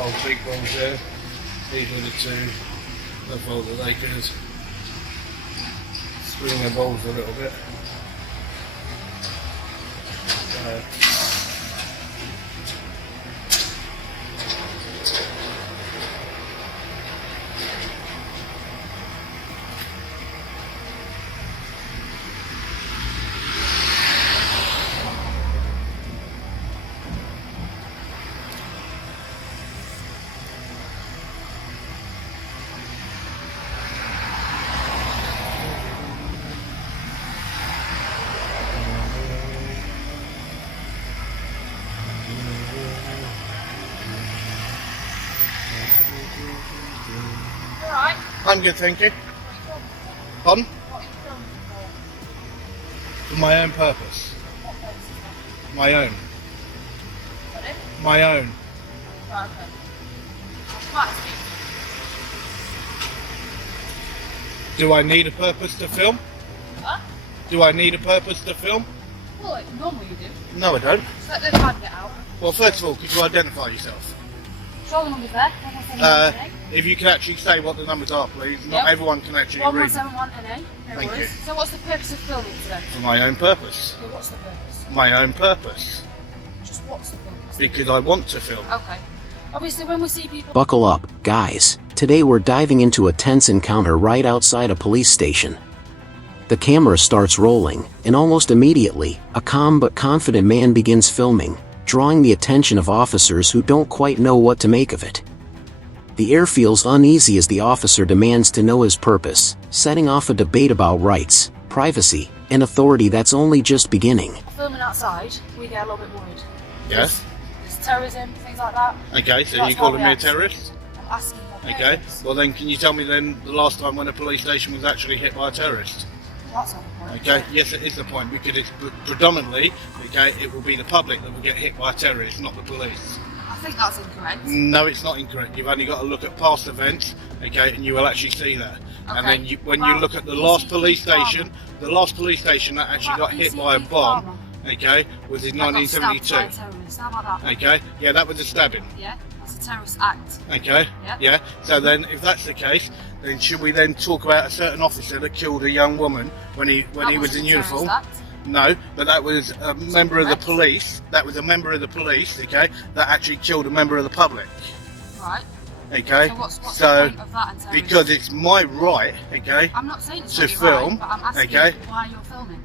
old big balls there. These were the two. I thought that they could swing their balls a little bit. Alright. I'm good, thank you. Pardon? What are you filming for? For my own purpose. What purpose? My own. Pardon? My own. Right, okay. Right, speak. Do I need a purpose to film? Huh? Do I need a purpose to film? Well, like, normally you do. No, I don't. So let the card get out. Well, first of all, could you identify yourself? Show the numbers there. 1171 NA. If you could actually say what the numbers are, please. Not Yep. everyone can actually read them. 1171 NA. No Thank worries. you. So what's the purpose of filming today? For my own purpose. Yeah, what's the purpose? My own purpose. Just what's the purpose? Because I want to film. Okay. Obviously, when we see people... Buckle up, guys. Today we're diving into a tense encounter right outside a police station. The camera starts rolling, and almost immediately, a calm but confident man begins filming, drawing the attention of officers who don't quite know what to make of it. The air feels uneasy as the officer demands to know his purpose, setting off a debate about rights, privacy, and authority that's only just beginning. Filming outside, we get a little bit worried. Yes? There's terrorism, things like that. Okay, so That's you're calling how me a we act. terrorist? I'm asking your Okay. purpose. Well then, can you tell me then the last time when a police station was actually hit by a terrorist? That's not the point. Okay, yes it is the point, because it's predominantly, okay, it will be the public that will get hit by a terrorist, not the police. I think that's incorrect. No, it's not incorrect. You've only got to look at past events, okay, and you will actually see that. And Okay. then when you look at the last police station, that actually got hit by a bomb, okay, was in That got stabbed 1972. by a terrorist. How about that? Okay, yeah, that was a stabbing. Yeah, that's a terrorist act. Okay, Yeah. yeah. So then, if that's the case, then should we then talk about a certain officer that killed a young woman when he was in wasn't a uniform? terrorist act. No, but that was a member of the correct. police. That was a member of the police, okay, that actually killed a member of the public. Right. Okay, So what's the so point of that in terrorism? because it's my right, okay, I'm not saying it's to not your film, right, but I'm asking okay. you why you're filming.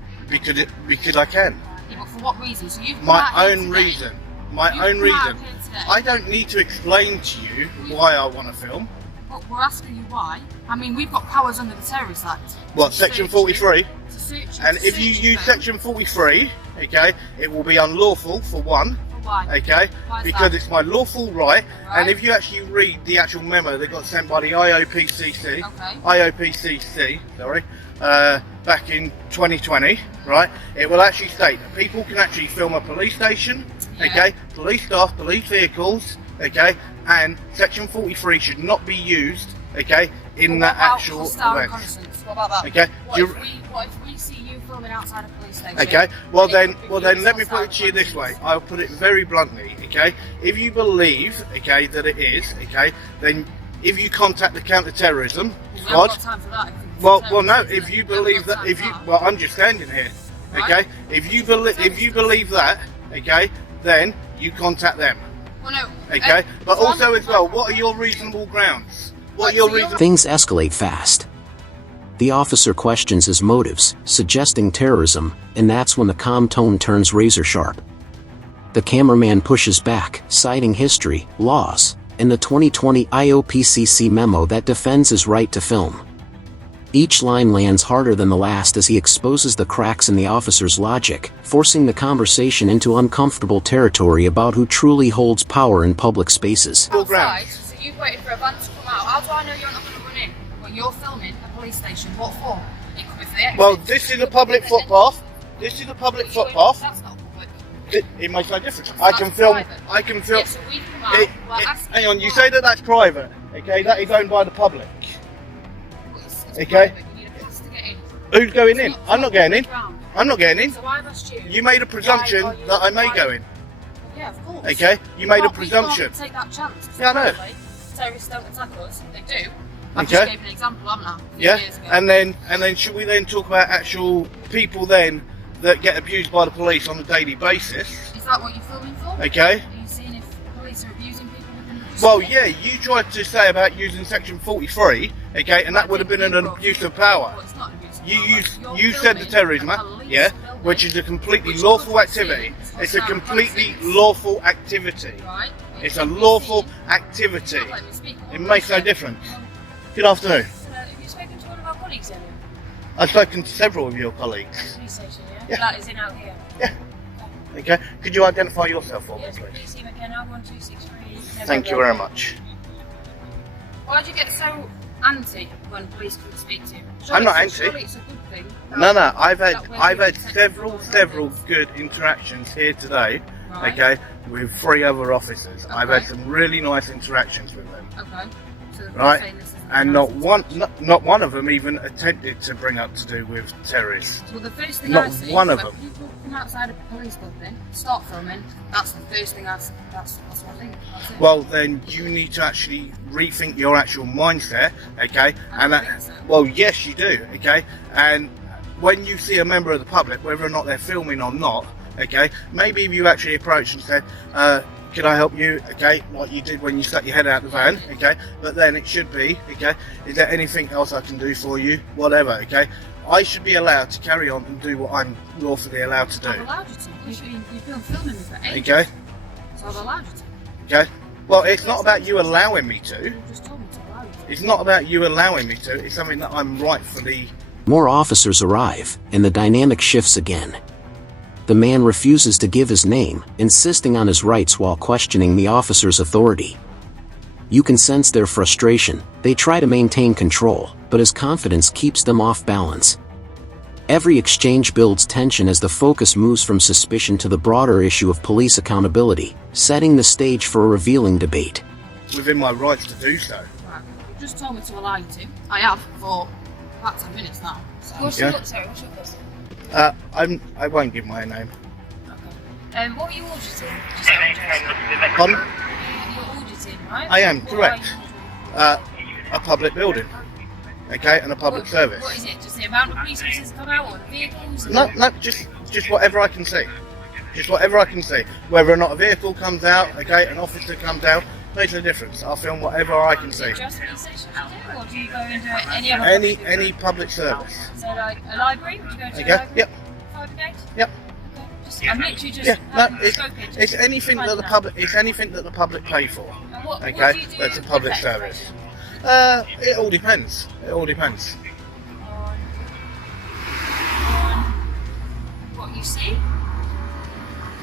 because I can. Yeah, but for what reason? So you've come My out here own today- reason. My you've own come out reason. here today, I don't need to explain to you why I want to film. but we're asking you why. I mean, we've got powers under the Terrorist Act. What, to section search 43? you, to search you, And to if you search your use phone. section 43, okay, it will be unlawful for one, For why? okay, Why is because that? it's my lawful right. And Right. if you actually read the actual memo that got sent by the IOPCC, Okay. IOPCC, sorry, back in 2020, right, it will actually state that people can actually film a police station, Yeah. okay, police staff, police vehicles, okay, and section 43 should not be used, okay, in But that what about actual hostile event. reconnaissance? What about that? Okay, What you- if we see you filming outside a police station? Okay, well it then, could be let me hostile put it to you this way. reconnaissance. I'll put it very bluntly, okay? If you believe, okay, that it is, okay, then if you contact the counter-terrorism We haven't squad, got time for that. It's well, no, terrorism, if isn't you it? We haven't believe got that, time if for you, that. well, I'm just standing here, okay? Right. If you believe that, okay, then you contact them, Well, no. okay? But so also I'm- as well, what are your reasonable grounds? What are Right, your so you're- reasonable? Things escalate fast. The officer questions his motives, suggesting terrorism, and that's when the calm tone turns razor sharp. The cameraman pushes back, citing history, laws, and the 2020 IOPCC memo that defends his right to film. Each line lands harder than the last as he exposes the cracks in the officer's logic, forcing the conversation into uncomfortable territory about who truly holds power in public spaces. Outside, so you've waited for a van to come out. How do I know you're not going to run in? Well, you're filming a police station. What for? It could be for the exit. Well, this is a public footpath. This is a public footpath. That's not public. It makes no difference. So I that's can film. private. I can film. Yeah, so we've come out. We're asking Hang on, you why. say that that's private, okay? That is owned by the public. Well, it's okay. private. You need a pass to get in. Who's going in? It's I'm not getting in. public ground. I'm not getting in. So I've asked you. You made a presumption why are you- that I may why- go in. Yeah, of course. course. Okay, you made a But presumption. We can't take that chance. Yeah, I know. Terrorists don't attack us. They do. I Okay. just gave an example, haven't I? A few Yeah, years ago. and then should we then talk about actual people then that get abused by the police on a daily basis? Is that what you're filming for? Okay. Are you seeing if police are abusing people within the Well, city? yeah, you tried to say about using Section 43, okay, and that would have been an abuse of power. Well, it's not an abuse of You power. you You're said the filming terrorism, a police yeah, building, which is a completely which lawful can't be activity. seen. It's a Can't be completely seen. lawful activity. Right? It's It a can be lawful seen. activity. You're not letting me speak. It makes no difference. Good afternoon. Have you spoken to one of our colleagues earlier? I've spoken to several of your colleagues. Police station, yeah? Yeah. That is in out here. Yeah. Okay. Could you identify yourself for me, Yes, please? please see McKenna 1263. Thank you very much. Why do you get so anti when police come to speak to you? I'm not Surely anti. it's a good thing. No, I've had that way you protect several people. good interactions here today. Right. Okay, with 3 other officers. I've had Okay. some really nice interactions with them. Okay. So you're Right. saying this is And harassment. not one of them even attempted to bring up to do with terrorists. Well, the first thing not I see one of when them. people come outside a police building, start filming, that's the first thing I see. That's what I think. That's it. Well, then you need to actually rethink your actual mindset, okay? I And don't that, think so. well, yes, you do, okay? And when you see a member of the public, whether or not they're filming or not, okay, maybe if you actually approach and said, can I help you, okay, like you did when you stuck your head out the van, okay, but then it should be, okay, is there anything else I can do for you, whatever, okay? I should be allowed to carry on and do what I'm lawfully allowed to I've do, allowed you to. You've been filming me for ages. okay? So I've allowed you to. Okay? Well, it's not about you allowing me to, You just told me to allow you to. it's not about you allowing me to, it's something that I'm rightfully. More officers arrive, and the dynamic shifts again. The man refuses to give his name, insisting on his rights while questioning the officer's authority. You can sense their frustration. They try to maintain control, but his confidence keeps them off balance. Every exchange builds tension as the focus moves from suspicion to the broader issue of police accountability, setting the stage for a revealing debate. Within my rights to do so. Right. You just told me to allow you to. I have for about 10 minutes now. So what's your first name? I won't give my name. Okay. What were you auditing? Just out of interest. Pardon? You're auditing, right? I am, What correct. are you auditing? A public building, okay, and a public service. What is it? Just the amount of police officers come out, or the vehicles? No, just whatever I can see. Just whatever I can see. Whether or not a vehicle comes out, okay, an officer comes out, makes no difference. I'll film whatever I can see. Just police stations you do, or do you go into any other? Any public service. So like a library? Would you go to a Okay. library? Yep. Fire brigade? Yep. Okay. I'm literally just. Yeah. No, having it's, spoken to it's you. anything that the Fine. public. It's anything that the public pay for. And what do Okay. you do That's a with public that service. information? It all depends. It all depends. On what you see.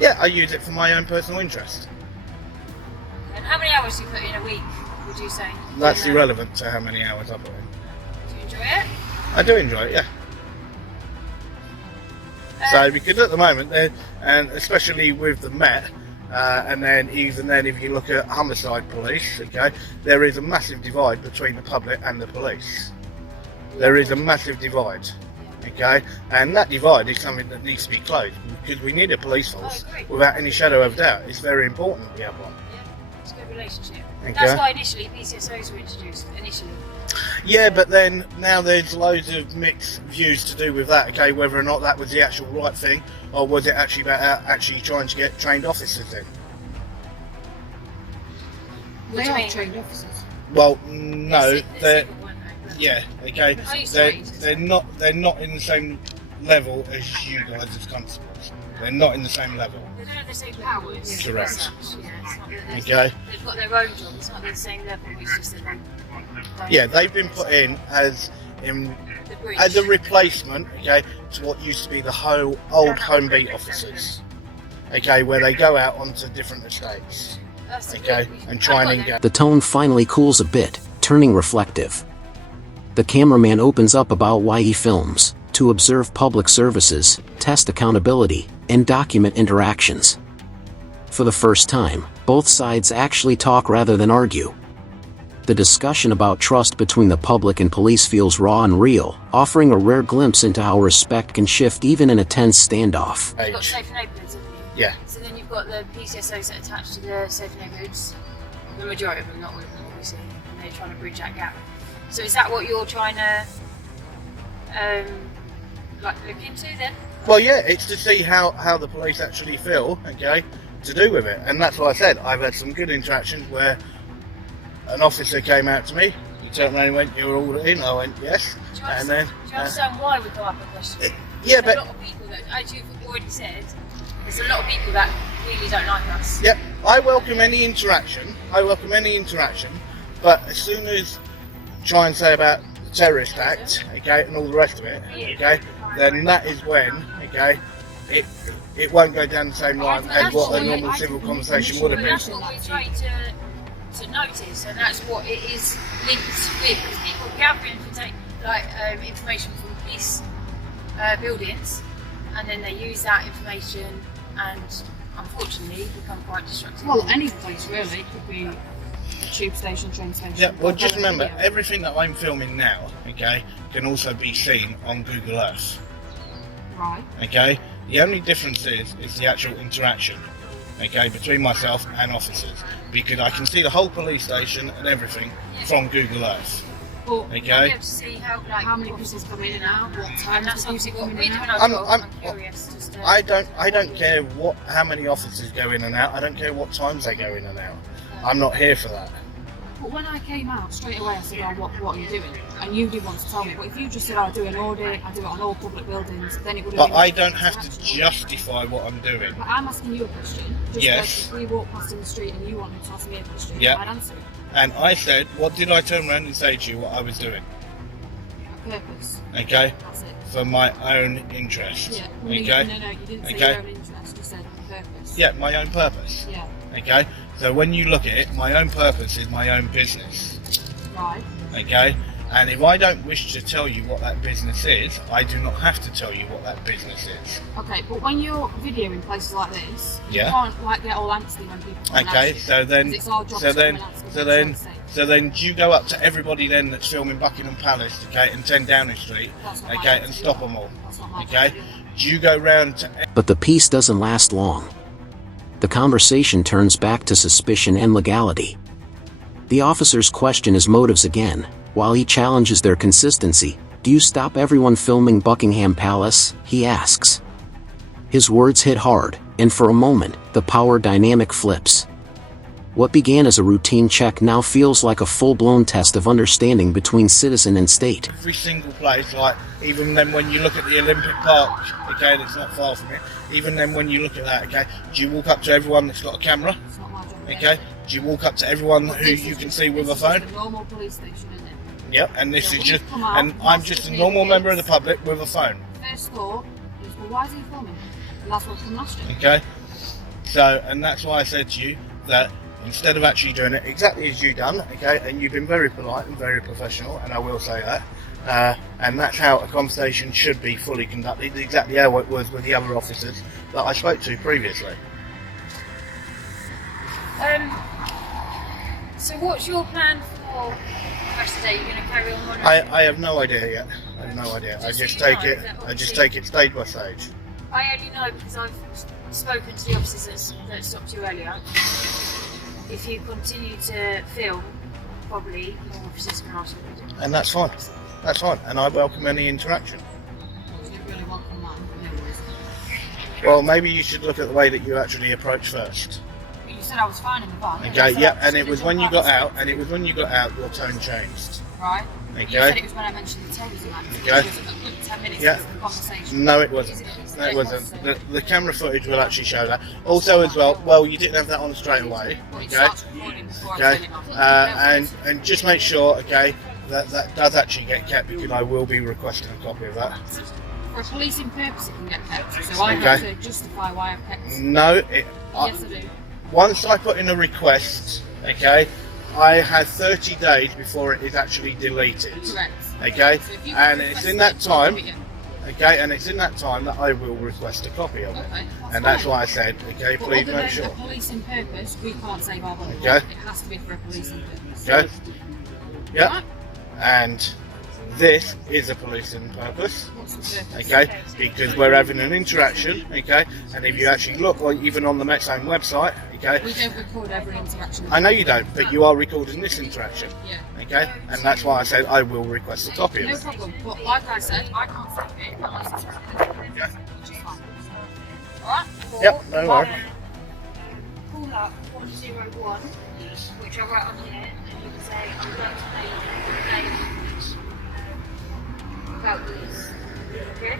Yeah, I use it for my own personal interest. And how many hours do you put in a week, would you say? That's doing that? irrelevant to how many hours I put in. Do you enjoy it? I do enjoy it, yeah. So because at the moment, and especially with the Met, and then even then if you look at homicide police, okay, there is a massive divide between the public and the police. There is a massive divide, okay, and that divide is something that needs to be closed because we need a police force I agree. without any shadow of doubt. It's very important we have one. Yeah, it's a good relationship. Okay. That's why initially PCSOs were introduced, initially. Yeah, but then now there's loads of mixed views to do with that, okay, whether or not that was the actual right thing or was it actually about actually trying to get trained officers in. They are trained officers. Well, no, They're they're civil, weren't they? yeah, okay, I used to read. they're not in the same level as you guys as constables. They're not in the same level. They don't have the same powers. Correct. as such, yeah, it's not that Okay. They've got their own job, it's not the same level, it's just that they don't Yeah, they've been put in as the bridge. a replacement, okay, to what used to be the whole old home beat officers, okay, where they go out onto different estates, That's the okay, bridge. and try and I've got engage. The tone finally cools a bit, turning reflective. The cameraman opens up about why he films: to observe public services, test accountability, and document interactions. For the first time, both sides actually talk rather than argue. The discussion about trust between the public and police feels raw and real, offering a rare glimpse into how respect can shift even in a tense standoff. You've got safe neighbourhoods, haven't you? Yeah. So then you've got the PCSOs that are attached to the safe neighbourhoods. The majority of them, not all of them, obviously. And they're trying to bridge that gap. So is that what you're trying to look into then? Well, yeah, it's to see how the police actually feel, okay, to do with it. And that's what I said. I've had some good interactions where an officer came out to me, he turned around and went, "You're all in?" I went, "Yes." Do you understand why we come up with questions? Yeah, there's but a lot of people that, as you've already said, there's a lot of people that really don't like us. yeah, I welcome any interaction. But as soon as try and say about the terrorist act, okay, and all the rest of it, okay, then that is when, okay, it won't go down the same line as what a normal civil conversation would have But been. that's what we're trying to notice, and that's what it is linked with, because people gathering information from police buildings, and then they use that information and unfortunately become quite destructive. Well, any place really. It could be a tube station, train station. Yeah, well, just whatever remember, video. everything that I'm filming now, okay, can also be seen on Google Earth, Right. okay? The only difference is the actual interaction, okay, between myself and officers, because I can see the whole police station and everything from Google Earth, Well, You'll be okay? able to see how how many people come in and out, what and times that's the obviously people what come we're in doing and our out. job. I'm- I'm curious just to... I don't care how many officers go in and out. I don't care what times they go in and out. I'm not here for that. But when I came out, straight away I said, "Oh, what are you doing?" And you did want to tell me. But if you just said, "I do an audit, I do it on all public buildings," then it would have But been... I don't have to justify what I'm doing. But I'm asking you a question. Just Yes. like if we walk past in the street and you wanted to ask me a question, Yeah. I'd answer it. And I said, what did I turn around and say to you what I was doing? A purpose. Okay? That's it. For my own interest. Yeah. Okay? No, you didn't say Okay. your own interest. You said purpose. Yeah, my own purpose. Yeah. Okay? So when you look at it, my own purpose is my own business. Right. Okay? And if I don't wish to tell you what that business is, I do not have to tell you what that business is. Okay, but when you're videoing places like this, Yeah. you can't like get all antsy when people come and Okay, ask you, so then, 'cause it's our job so to then, come and answer so what then, you're trying to say. so then, do you go up to everybody then that's filming Buckingham Palace, okay, and 10 Downing Street, That's not my okay, job and to do stop that. them all, That's not my job okay? to do. Do you go round to But the peace doesn't last long. The conversation turns back to suspicion and legality. The officers question his motives again, while he challenges their consistency. "Do you stop everyone filming Buckingham Palace?" he asks. His words hit hard, and for a moment, the power dynamic flips. What began as a routine check now feels like a full-blown test of understanding between citizen and state. every single place, like even then when you look at the Olympic Park, okay, that's not far from it, even then when you look at that, okay, do you walk up to everyone that's got a camera, It's not my job. okay, do you walk up to everyone But who this you is can just- see with a this is phone? just a normal police station, isn't it? Yep, and this So is when just, you come out, and you I'm ask just a the normal member of the kids. public with a phone, First thought is, well, why is he filming? And that's what from last year. okay, so, and that's why I said to you that instead of actually doing it exactly as you done, okay, and you've been very polite and very professional, and I will say that, and that's how a conversation should be fully conducted, exactly how it was with the other officers that I spoke to previously. So what's your plan for the rest of the day? You're going to carry on running? I have no idea yet. I have no idea. I Just so just you take know it. that I just obviously- take it stage by stage. I only know because I've spoken to the officers that stopped you earlier. If you continue to film, probably more officers can ask you to do. And that's fine. That's fine. And I welcome any interaction. You don't really welcome that. No worries. Well, maybe you should look at the way that you actually approach first. But you said I was fine in the van. Okay. You said Yeah. I And it was gonna when you jump got the out. steps. And it was when you got out. Your tone changed. Right. You said it Okay. was when I mentioned the terrorism act. Okay. It was a good 10 minutes Yeah. into the conversation. No, it wasn't. No, it wasn't. The camera footage will actually show that. Also, as well. Well, you didn't have that on straight away. Well, it Okay. starts recording before I Okay. turn it off. And just make sure. Okay. That does actually get kept because I will be requesting a copy of that. For a policing purpose, it can get kept. So I have Okay. to justify why I've kept it. No, Yes, I do. once I put in a request, okay, I have 30 days before it is actually deleted. Correct. Okay, So if you and request it's in it, that I'll time. do it again. Okay, and it's in that time that I will request a copy of it. Okay, And that's fine. why I said, okay, But please other make than sure. a policing purpose, we can't save our body. Okay. It has to be for a policing purpose. Okay, yeah, Right? and This is a policing purpose, What's the purpose? okay, because we're having an interaction, okay, and if you actually look, or even on the Metzone website, okay, We don't record every interaction. I know you don't, but you are recording this interaction, Yeah. okay, and that's why I said I will request a copy of No it. problem. But like I said, I can't stop it unless it's recorded. Yeah. Which is fine. Alright? Yep, no worries. Call up 101, which I write on here, and you can say, I would like to make a complaint about this. Okay?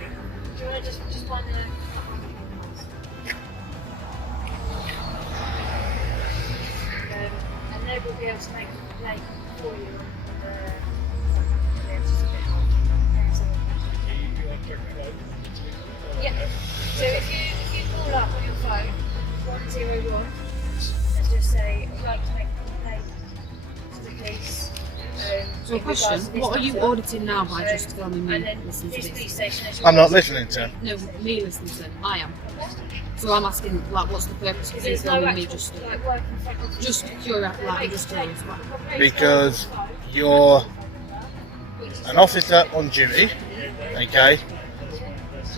Do you want to just find the. And they will be able to make a complaint for you. Yeah. So if you call up on your phone 101 and just say, I'd like to make a complaint to the police. So, in question: regards to this what are you matter. auditing now by just filming me And then listening to this police this? station is I'm not yours. listening to him. No, me listening to it. I am. So I'm asking, like, what's the purpose of Because you there's no filming me? actual Just working faculty. curious, like, I'm just curious. What? Because you're an officer on duty, okay,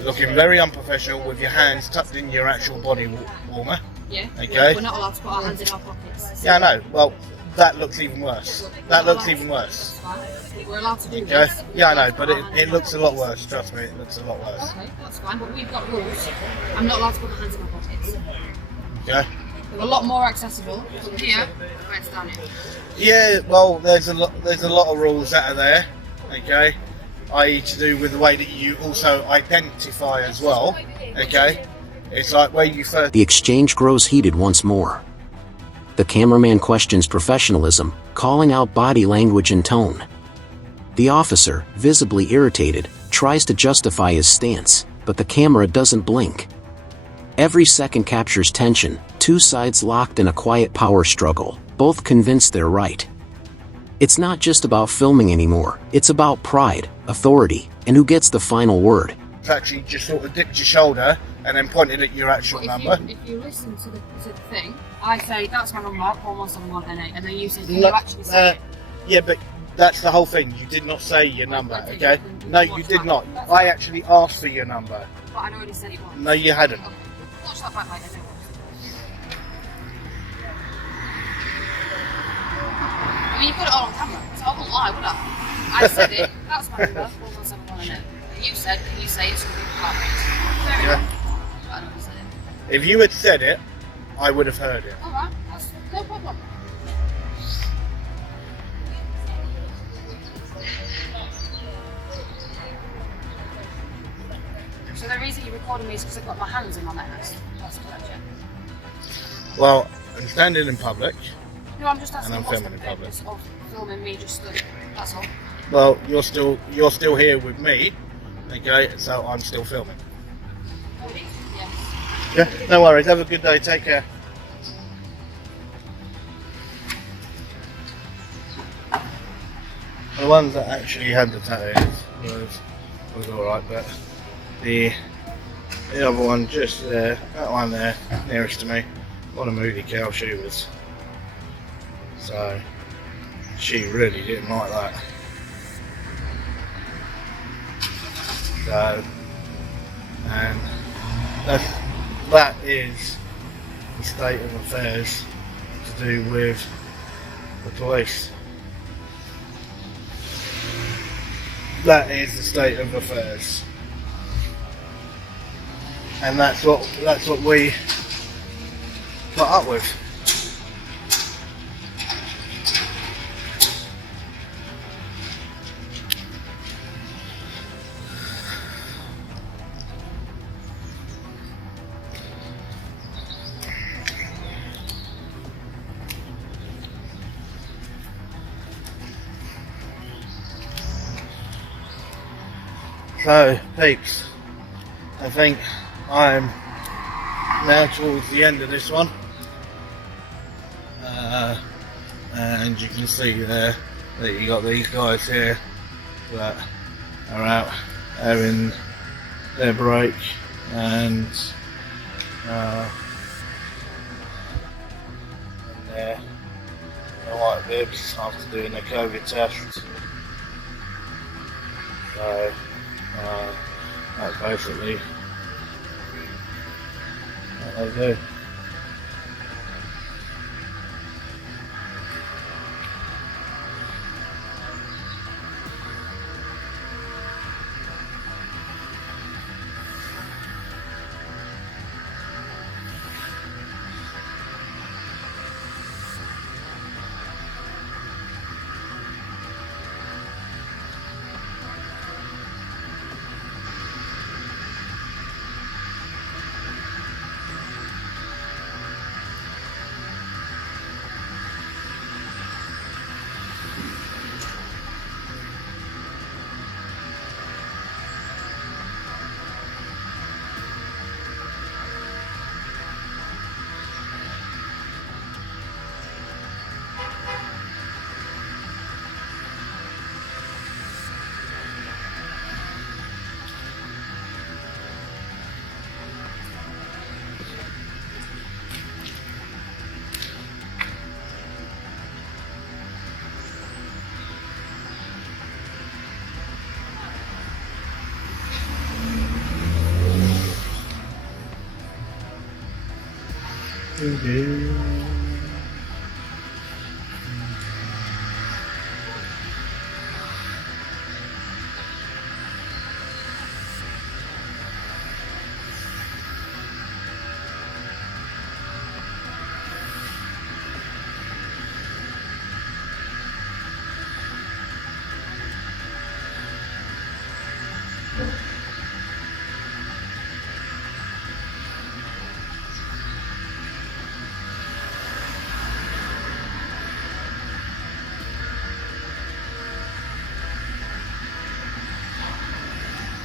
looking very unprofessional with your hands tucked in your actual body warmer. Yeah. Okay. We're not allowed to put our hands in our pockets. Yeah, I know. Well, that looks even worse. That looks even worse. That's fine. We're allowed to do Okay. this. Yeah, I know, We're allowed to but put our hands it in looks a our lot pockets. worse. Trust me, it looks a lot worse. Okay, that's fine, but we've got rules. I'm not allowed to put my hands in my pockets. Okay. They're a lot more accessible from here where it's down here. Yeah. Well, there's a lot of rules that are there. Okay. I.e. to do with the way that you also identify as well. Okay. It's like where you first. The exchange grows heated once more. The cameraman questions professionalism, calling out body language and tone. The officer, visibly irritated, tries to justify his stance, but the camera doesn't blink. Every second captures tension, two sides locked in a quiet power struggle, both convinced they're right. It's not just about filming anymore, it's about pride, authority, and who gets the final word. Actually just sort of dipped your shoulder and then pointed at your actual But number. if you listen to the thing, I say that's my number, 11718, and then you say, can No, you actually say it? yeah, but that's the whole thing. You did not say your number, Okay, okay? No, you watch did that. not. That's I fine. actually asked for your number. But I'd already said it once. No, you hadn't. Okay, watch that back later. I mean, you put it all on camera, so I wouldn't lie, would I? I said it, that's my number, 11718. And you said, can you say it's from the department? Fair Yeah. enough. But I'd already said it. If you had said it, I would have heard it. Alright, that's no problem. So the reason you're recording me is because I've got my hands in my necks. That's correct, yeah? Well, I'm standing in public. No, I'm just asking I'm what's the filming in public. purpose of filming me just that's all. Well, you're still here with me, okay? So I'm still filming. Yeah. Yeah, no worries. Have a good day. Take care. The ones that actually had the tattoos was alright, but the other one just there, that one there, nearest to me, what a moody cow she was. So she really didn't like that. So, and that is the state of affairs to do with the police. That is the state of affairs, and that's what we put up with. So, peeps, I think I'm now towards the end of this one, and you can see there that you got these guys here that are out having their break, and their white bibs after doing their COVID test. So that's basically what they do.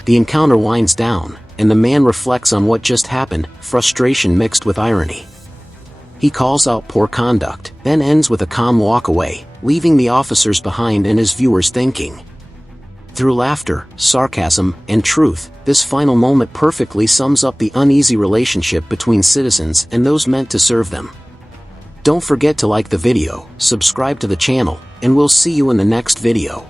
The encounter winds down, and the man reflects on what just happened, frustration mixed with irony. He calls out poor conduct, then ends with a calm walk away, leaving the officers behind and his viewers thinking. Through laughter, sarcasm, and truth, this final moment perfectly sums up the uneasy relationship between citizens and those meant to serve them. Don't forget to like the video, subscribe to the channel, and we'll see you in the next video.